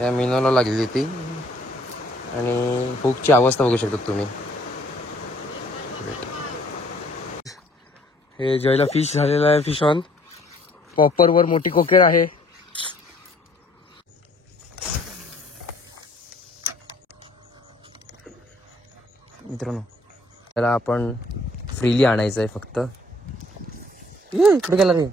या मिनोला लागली ती आणि हुकची अवस्था बघू शकता तुम्ही. हे जयला फिश झालेला आहे. फिश ऑन पॉपर वर मोठी कोकेर आहे. मित्रांनो त्याला आपण फ्रीली आणायचं आहे फक्त. कुठे गेला रे?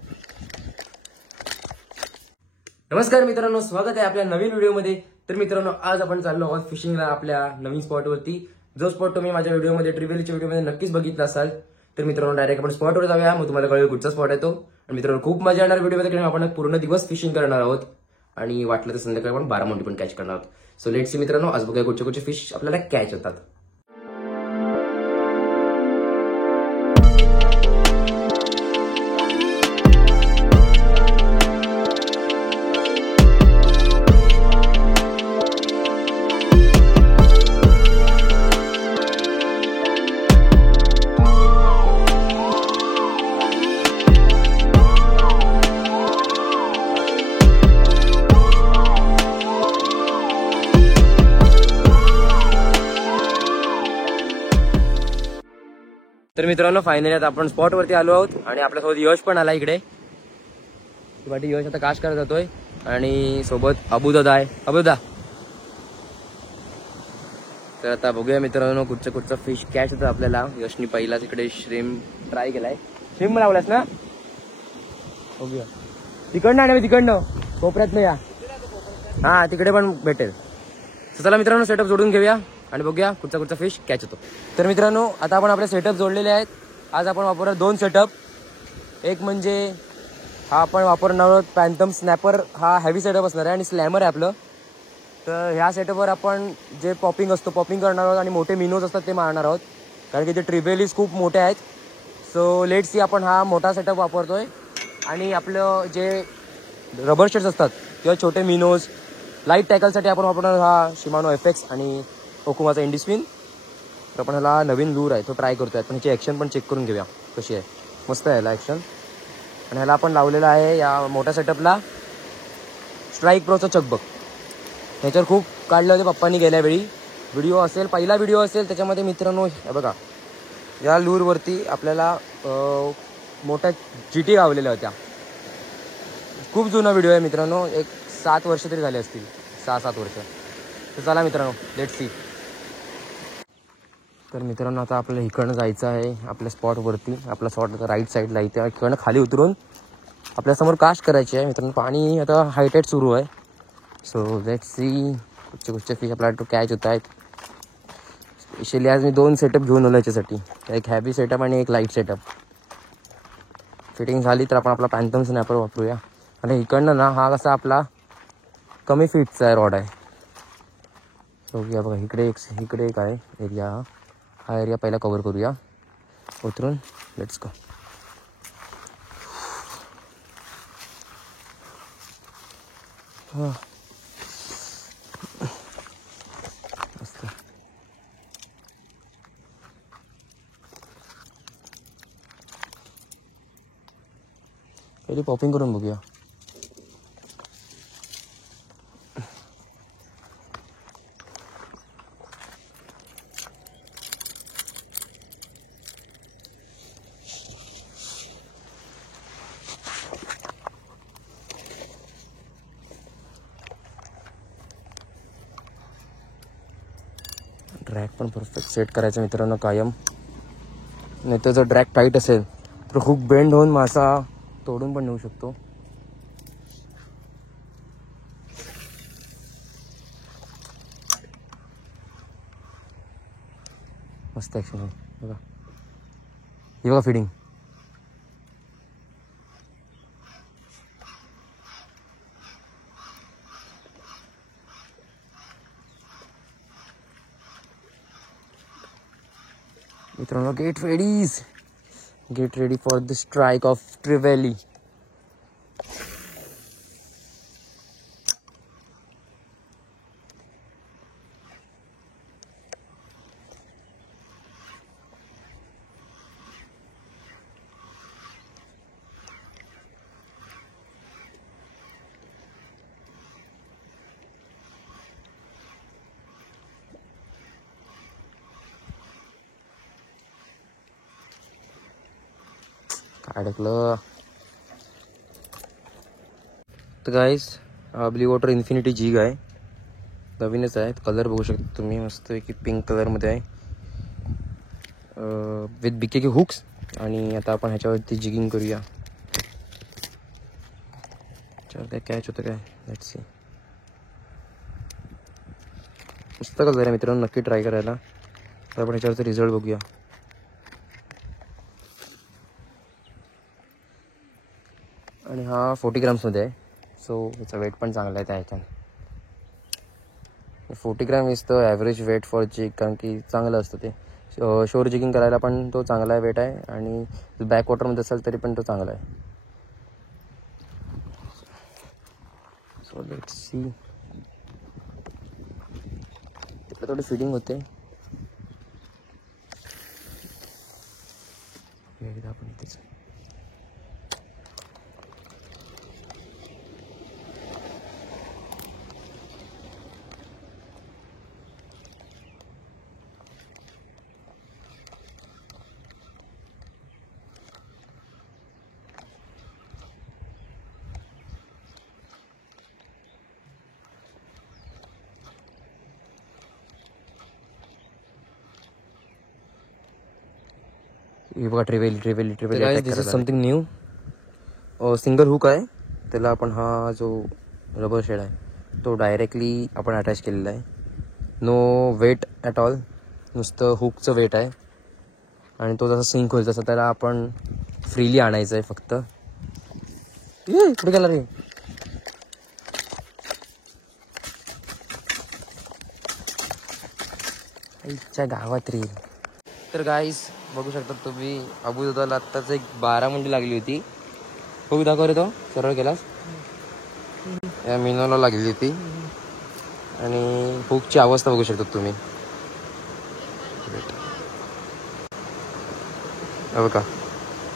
नमस्कार मित्रांनो, स्वागत आहे आपल्या नवीन व्हिडिओमध्ये. तर मित्रांनो आज आपण चाललो आहोत फिशिंगला आपल्या नवीन स्पॉटवरती. जो स्पॉट तुम्ही माझ्या व्हिडिओमध्ये ट्रिव्हिलच्या व्हिडिओमध्ये नक्कीच बघितला असाल. तर मित्रांनो डायरेक्ट आपण स्पॉटवर जाऊया, मग तुम्हाला कळेल कुठचा स्पॉट आहे तो. आणि मित्रांनो खूप मजा येणार व्हिडिओमध्ये, कारण आपण पूर्ण दिवस फिशिंग करणार आहोत आणि वाटलं तर संध्याकाळी आपण बारामुंडी पण कॅच करणार आहोत. सो लेट्स सी मित्रांनो, आज बघूया कुठचे कुठचे फिश आपल्याला कॅच होतात. तर मित्रांनो फायनली आता आपण स्पॉट वरती आलो आहोत आणि आपल्यासोबत यश पण आला इकडे. वाटी यश आता काश करत जातोय आणि सोबत अबुदादा आहे. अबुदा, तर आता बघूया मित्रांनो कुठचं फिश कॅच होतं आपल्याला. यशनी पहिलाच इकडे श्रीम ट्राय केलाय. श्रीम लावलास ना? बघूया तिकडनं आणि तिकडनं कोपऱ्यात या. हा तिकडे पण भेटेल. चला मित्रांनो सेटअप जोडून घेऊया आणि बघूया कुठचा फिश कॅच होतो. तर मित्रांनो आता आपण आपले सेटअप जोडलेले आहेत. आज आपण वापरणार 2 सेटअप. एक म्हणजे हा आपण वापरणार आहोत पॅन्थम स्नॅपर. हा हेवी सेटअप असणार आहे आणि स्लॅमर आहे आपलं. तर ह्या सेटअपवर आपण जे पॉपिंग करणार आहोत आणि मोठे मिनोज असतात ते मारणार आहोत, कारण की ते ट्रिबेलीज खूप मोठे आहेत. सो लेट्स सी आपण हा मोठा सेटअप वापरतोय आणि आपलं जे रबर शेड्स असतात किंवा छोटे मिनोज लाईट टॅकलसाठी आपण वापरणार हा शिमानो FX आणि ओकुमाचा इंडिस्पिन. तर आपण ह्याला नवीन लूर आहे तो ट्राय करतोय, पण ह्याची ॲक्शन पण चेक करून घेऊया कशी आहे. मस्त आहे ह्याला ॲक्शन. आणि ह्याला आपण लावलेला आहे या मोठ्या सेटअपला स्ट्राईक प्रोचं चकबक. ह्याच्यावर खूप काढले होते पप्पांनी गेल्या वेळी. व्हिडिओ असेल, पहिला व्हिडिओ असेल त्याच्यामध्ये मित्रांनो हे बघा या लूरवरती आपल्याला मोठ्या GT लावलेल्या होत्या. खूप जुना व्हिडिओ आहे मित्रांनो, एक 7 वर्ष तरी झाले असतील, 6-7 वर्ष. तर चला मित्रांनो लेट्स सी. तर मित्रांनो आता आपल्याला इकडनं जायचं आहे आपल्या स्पॉटवरती. आपला स्पॉट राईट साईडला इथे इकडनं खाली उतरून आपल्यासमोर कास्ट करायची आहे. मित्रांनो पाणी आता हायटाईट सुरू आहे. सो लेट्स सी कुठचे फिश आपल्याला तो कॅच होत आहेत. स्पेशली आज मी 2 सेटअप घेऊन आलो याच्यासाठी, एक हॅवी सेटअप आणि एक लाईट सेटअप. फिटिंग झाली तर आपण आपला पॅन्थम स्नॅपर वापरूया. आणि इकडनं ना हा कसा आपला कमी फीटचा रॉड आहे. सो या बघा इकडे एक आहे एरिया. हा एरिया पहिला कवर करूया उतरून. Let's go. मस्त. पहिली पॉपिंग करून बघूया. ड्रॅग पण परफेक्ट सेट करायचं मित्रांनो कायम, नाही तर जर ड्रॅग टाईट असेल तर खूप बेंड होऊन मासा तोडून पण नेऊ शकतो. मस्त ॲक्शन आहे बघा. ही बघा फिडिंग. मित्रांनो get ready for the strike of trevally. अडकलं. तर guys blue water infinity jig आहे, नवीनच आहे. कलर बघू शकता तुम्ही, मस्त की पिंक कलरमध्ये आहे विथ बिके की हुक्स. आणि आता आपण ह्याच्यावरती जिगिंग करूया. काय कॅच होतं काय, लेट्स सी. मस्त कलर आहे मित्रांनो, नक्की ट्राय करायला. तर आपण ह्याच्यावरचा रिझल्ट बघूया. आणि हा 40 ग्राम्समध्ये आहे, सो याचा वेट पण चांगला आहे त्या ह्याच्याने. 40 gram is the average weight for जिग, कारण की चांगलं असतं ते. शोर जिगिंग करायला पण तो चांगला वेट आहे, आणि बॅक वॉटरमध्ये असेल तरी पण तो चांगला आहे. So let's see. तिकडे थोडी फिडिंग होते, एकदा आपण इथेच. हे बघा trevally this is something new. Single hook आहे त्याला. आपण हा जो रबर शेड आहे तो डायरेक्टली आपण अटॅच केलेला आहे. नो वेट ॲट ऑल, नुसतं हुकचं वेट आहे. आणि तो जसा सिंक होईल तसं त्याला आपण फ्रीली आणायचं आहे फक्त. कुठे गेला रे? आईच्या गावात रे. तर गाईस बघू शकता तुम्ही, अबूदाला आत्ताच एक 12 मिनिटं लागली होती. बघू दाखव रे, तो सरळ केलास. या मिनोला लागली होती. आणि हुकची अवस्था बघू शकता तुम्ही. बघा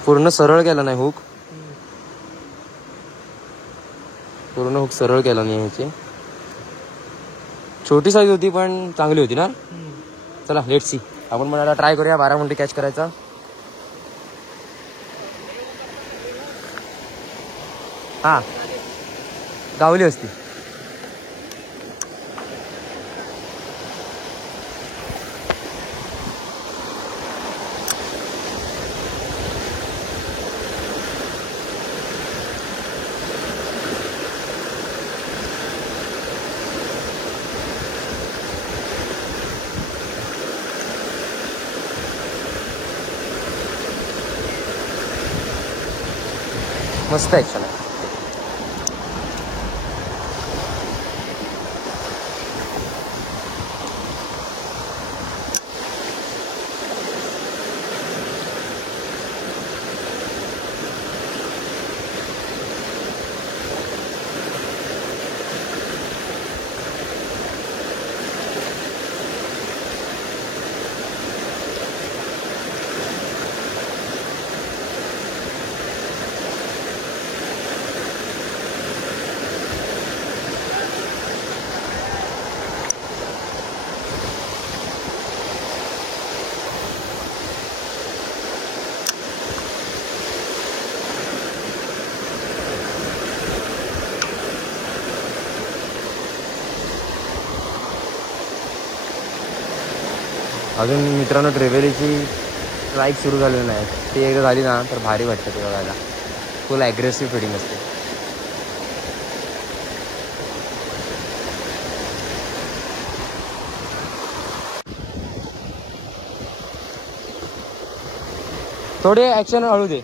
पूर्ण सरळ केला नाही हुक, पूर्ण हुक सरळ केला नाही. ह्याची छोटी साईज होती पण चांगली होती ना. चला लेट्स सी, आपण मला ट्राय करूया 12 मिनिटं कॅच करायचा. हा गावली असती. मस्त ॲक्शन आहे. अजून मित्रांनो ट्रेव्हेलीची स्ट्राईक सुरू झालेली नाही. ती एकदा झाली ना तर भारी वाटतं ते बघायला. फुल ॲग्रेसिव्ह फिडिंग असते. थोडे ॲक्शन हळू दे.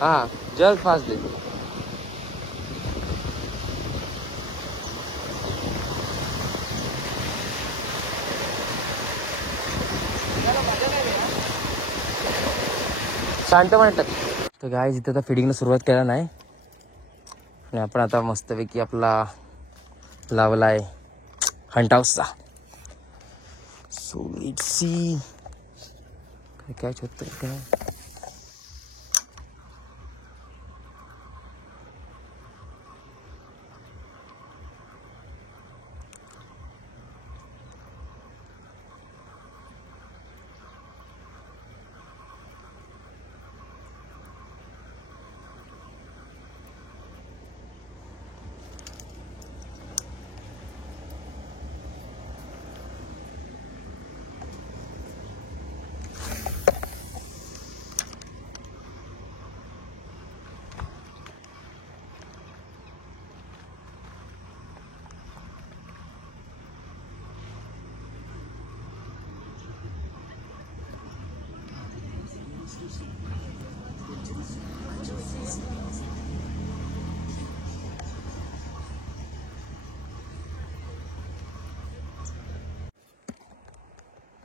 हां जस्ट फास्ट दे. शांतपणे टाक. तर गाईज इथं तर फिडिंगला सुरुवात केला नाही, आणि आपण आता मस्तपैकी आपला लावला आहे हंट हाऊसचा. सो लेट्स सी काय कॅच होतं काय.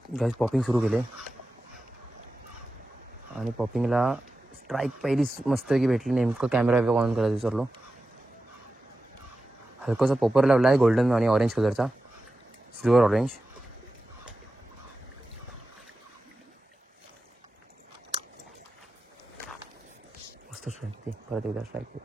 गाईज पॉपिंग सुरू केले आणि पॉपिंगला स्ट्राईक पहिलीच मस्त की भेटली. नेमकं कॅमेरा ऑन करायचं विसरलो. हलकासा पॉपर लावला आहे गोल्डन आणि ऑरेंज कलरचा, सिल्वर ऑरेंज. मस्त स्ट्राईक. परत एकदा स्ट्राईक.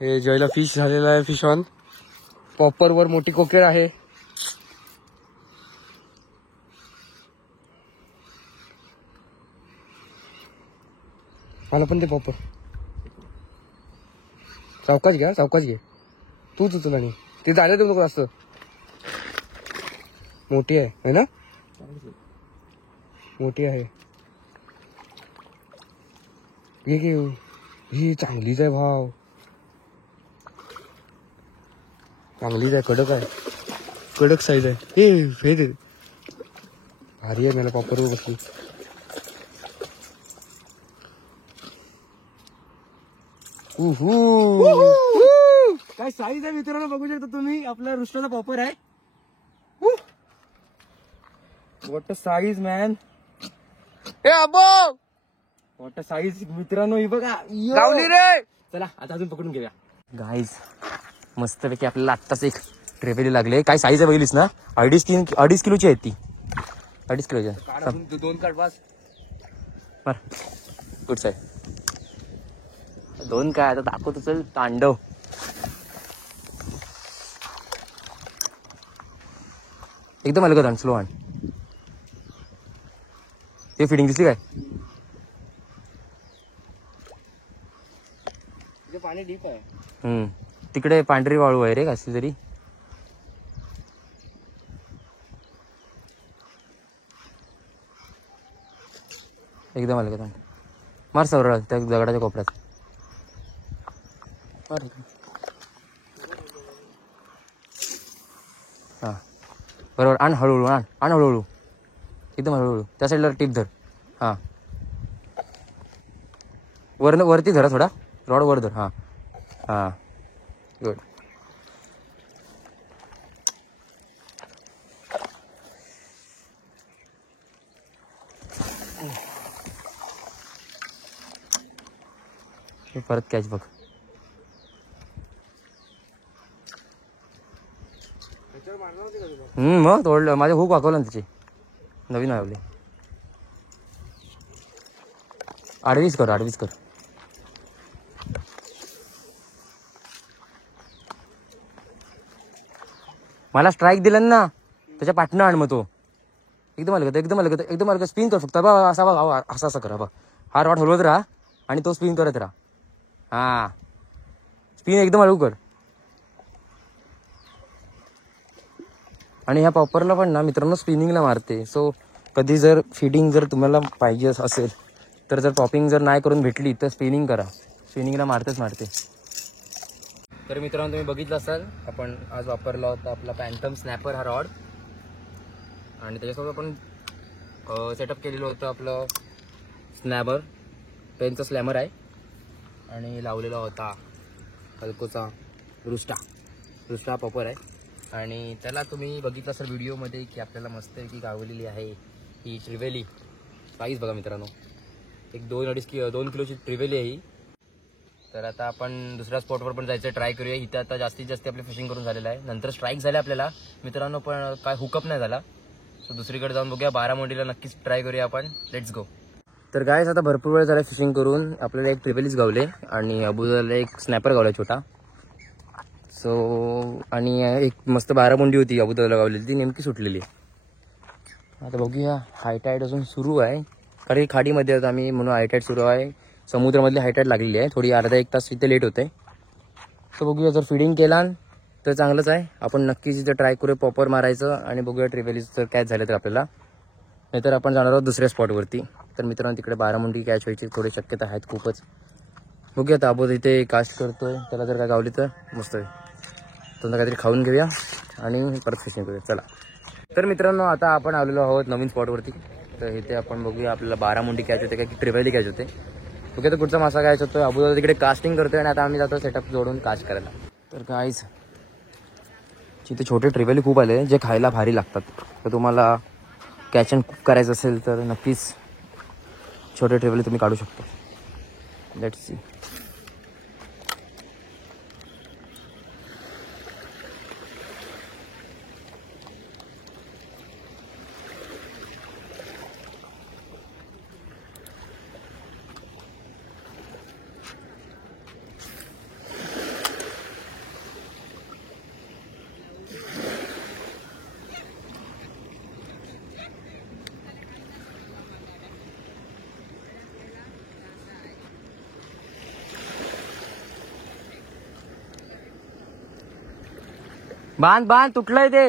हे जयला फिश झालेला आहे. Fish on. पॉपर वर मोठी कोकेळ आहे. मला पण ते पॉपर. चौकाच घ्या, चौकाच घे. तूच उचल आणि ते झालं देऊ नको जास्त. मोठी आहे ना, मोठी आहे. घे घे. ही चांगलीच आहे भाव, चांगलीच आहे. कडक आहे, कडक साईज आहे. ए फेर भारी आहे. मला पॉपरवर बसली. काय साईज आहे मित्रांनो, बघू शकता तुम्ही. आपला रुष्टाचा पॉपर आहे. What size man. A above, what size मित्रांनो, ही बघा. लावली रे. चला आता अजून पकडून घेऊया. गाईज मस्तपैकी आपल्याला आत्ताच एक ट्रेवेली लागले. काय साईज आहे बघितलीस ना, 2.5 किलोची आहे ती. 2.5 किलोची. 2 काढ बस. Good size. 2 काय आता दाखवतो. चल तांडव. एकदम अलगद आण, स्लो आण. ते फिडिंग दिसली काय. पाणी डीप आहे. तिकडे पांढरी वाळू आहे रे कसली तरी. एकदम अलगद आण. मार सरळ त्या दगडाच्या कोपऱ्यात. हा बरोबर. आण हळूहळू. आण हळूहळू. एकदम हळूहळू. त्या साईडला टिप धर. हा वरती धरा थोडा. रॉड वर धर. हा हा गुड. परत कॅच बघ. मग तोडलं. माझ्या हुक वाकवलं ना त्याची. नवीन आवली. आडवीच कर, आडवीच कर. मला स्ट्राईक दिला ना त्याच्या पाठनं आण. मग तो एकदम अलगत, एकदम अलगत, एकदम अलगत. स्पिन कर फक्त. बा असा बघा, असं असं करा बा. हा रॉड हलवत राहा आणि तो स्पिन करत राहा. हा स्पिन एकदम हळू कर. आणि ह्या पॉपरला पण ना मित्रांनो स्पिनिंगला मारते. सो कधी जर फिडिंग जर तुम्हाला पाहिजे असेल तर जर पॉपिंग जर नाही करून भेटली तर स्पिनिंग करा. स्पिनिंगला मारतेच मारते. तर मित्रांनो तुम्ही बघितलं असाल आपण आज वापरला होता आपला पॅन्टम स्नॅपर हा रॉड. आणि त्याच्यासोबत आपण सेटअप केलेलं होतं आपलं स्नॅबर पेनचा स्लॅमर आहे. आणि लावलेला होता हलकोचा रुस्टा पॉपर आहे. आणि त्याला तुम्ही बघितलं असेल व्हिडिओमध्ये की आपल्याला मस्त की गावलेली आहे ही ट्रिवेली. साईज बघा मित्रांनो, एक 2 किलोची ट्रिवेली आहे ही. तर आता आपण दुसऱ्या स्पॉटवर पण जायचं ट्राय करूया. इथं आता जास्तीत जास्त आपले फिशिंग करून झालेलं आहे. नंतर स्ट्राईक झाले आपल्याला मित्रांनो, पण काय हुकअप नाही झाला. सो दुसरीकडे जाऊन बघूया. बारामंडीला नक्कीच ट्राय करूया आपण. Let's go. तर गायस आता भरपूर वेळ झाला फिशिंग करून. आपल्याला एक ट्रिवेलीच गावले आणि अबूजाला एक स्नॅपर गावला छोटा. सो आणि एक मस्त बारामुंडी होती अबुदाला गावलेली, ती नेमकी सुटलेली. आता बघूया. हायटाईड अजून सुरू आहे, कारण की खाडीमध्ये आता आम्ही म्हणून हायटाईड सुरू आहे. समुद्रामधली हायटाईड लागलेली आहे, थोडी अर्धा एक तास इथे लेट होते. तर बघूया, जर फिडिंग केला तर चांगलंच आहे. आपण नक्कीच इथं ट्राय करूया पॉपर मारायचं आणि बघूया ट्रिवेलीचं जर कॅच झालं तर आपल्याला, नाहीतर आपण जाणार आहोत दुसऱ्या स्पॉटवरती. तर मित्रांनो तिकडे बारामुंडी कॅच व्हायची थोडी शक्यता आहेत खूपच. बघूया आता अबोध इथे कास्ट करतोय, त्याला जर काय गावली तर मस्त आहे. तुम्हाला काहीतरी खाऊन घेऊया आणि परत फिशिंग करूया. चला. तर मित्रांनो आता आपण आलेलो आहोत नवीन स्पॉटवरती. तर इथे आपण बघूया आपल्याला बारामुंडी कॅच होते का की ट्रिवेली कॅच होते. बघूया तर कुठचा मासा कॅच होतोय. अबुदाला तिकडे कास्टिंग करतोय आणि आता आम्ही जातो सेटअप जोडून कास्ट करायला. तर काहीच तिथे छोटे ट्रिवेली खूप आले जे खायला भारी लागतात. तर तुम्हाला कॅच अँड कुक करायचं असेल तर नक्कीच छोटे ट्रिवेली तुम्ही काढू शकता. Let's see. बांध बांध, तुटलंय ते.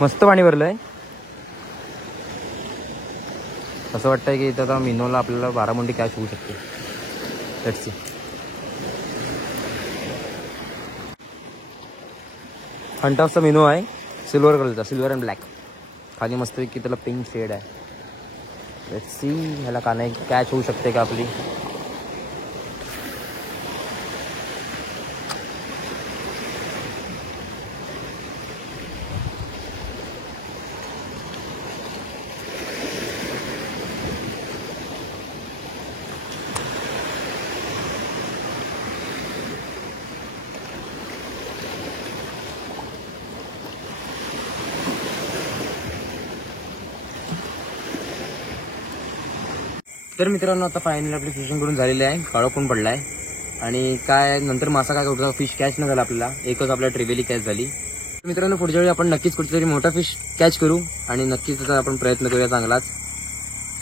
मस्त पाणी भरलंय. असं वाटतंय की इथं आता मिनोला आपल्याला बारामुंडी कॅच होऊ शकते. Let's see. हंटाफचा मिनो आहे, सिल्वर कलरचा, सिल्वर अँड ब्लॅक. खाली मस्त की त्याला पिंक शेड आहे. लेट्स सी ह्याला का नाही कॅच होऊ शकते का आपली. तर मित्रांनो आता फायनली आपली फिशिंग करून झालेली आहे. काळो पण पडला आहे आणि काय नंतर मासा काय कुठचा फिश कॅच नाही झाला आपल्याला, एकच आपल्या ट्रिवेली कॅच झाली. तर मित्रांनो पुढच्या वेळी आपण नक्कीच कुठेतरी मोठा फिश कॅच करू आणि नक्कीच त्याचा आपण प्रयत्न करूया चांगलाच.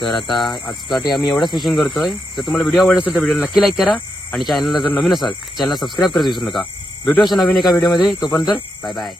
तर आता आजसाठी आम्ही एवढंच फिशिंग करतोय. तर तुम्हाला व्हिडिओ आवडला असेल तर व्हिडिओ नक्की लाईक करा आणि चॅनलला जर नवीन असाल चॅनलला सबस्क्राईब करायला विसरू नका. भेटू अशा नवीन एका व्हिडिओमध्ये. तोपर्यंत बाय बाय.